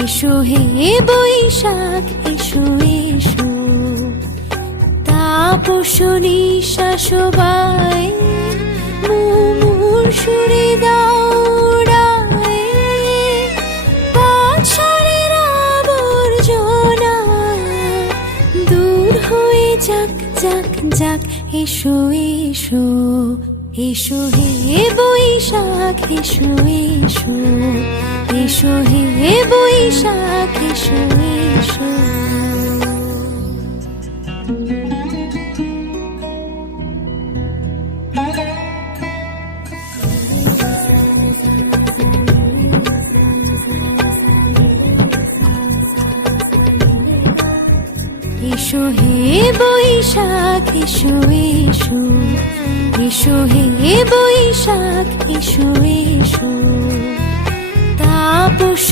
এসো হে বৈশাখ এসো এসো, তাপস নিঃশ্বাস বায় মুমুর সুরে দাও উড়ায়, পাছরের আবর্জনা দূর হয়ে যাক যাক যাক। এসো এসো এসো হে বৈশাখ এসো এসো, এসো হে বৈশাখ এসো এসো। এসো হে বৈশাখ এসো এসো, এসো হে বৈশাখ এসো এসো, তাপস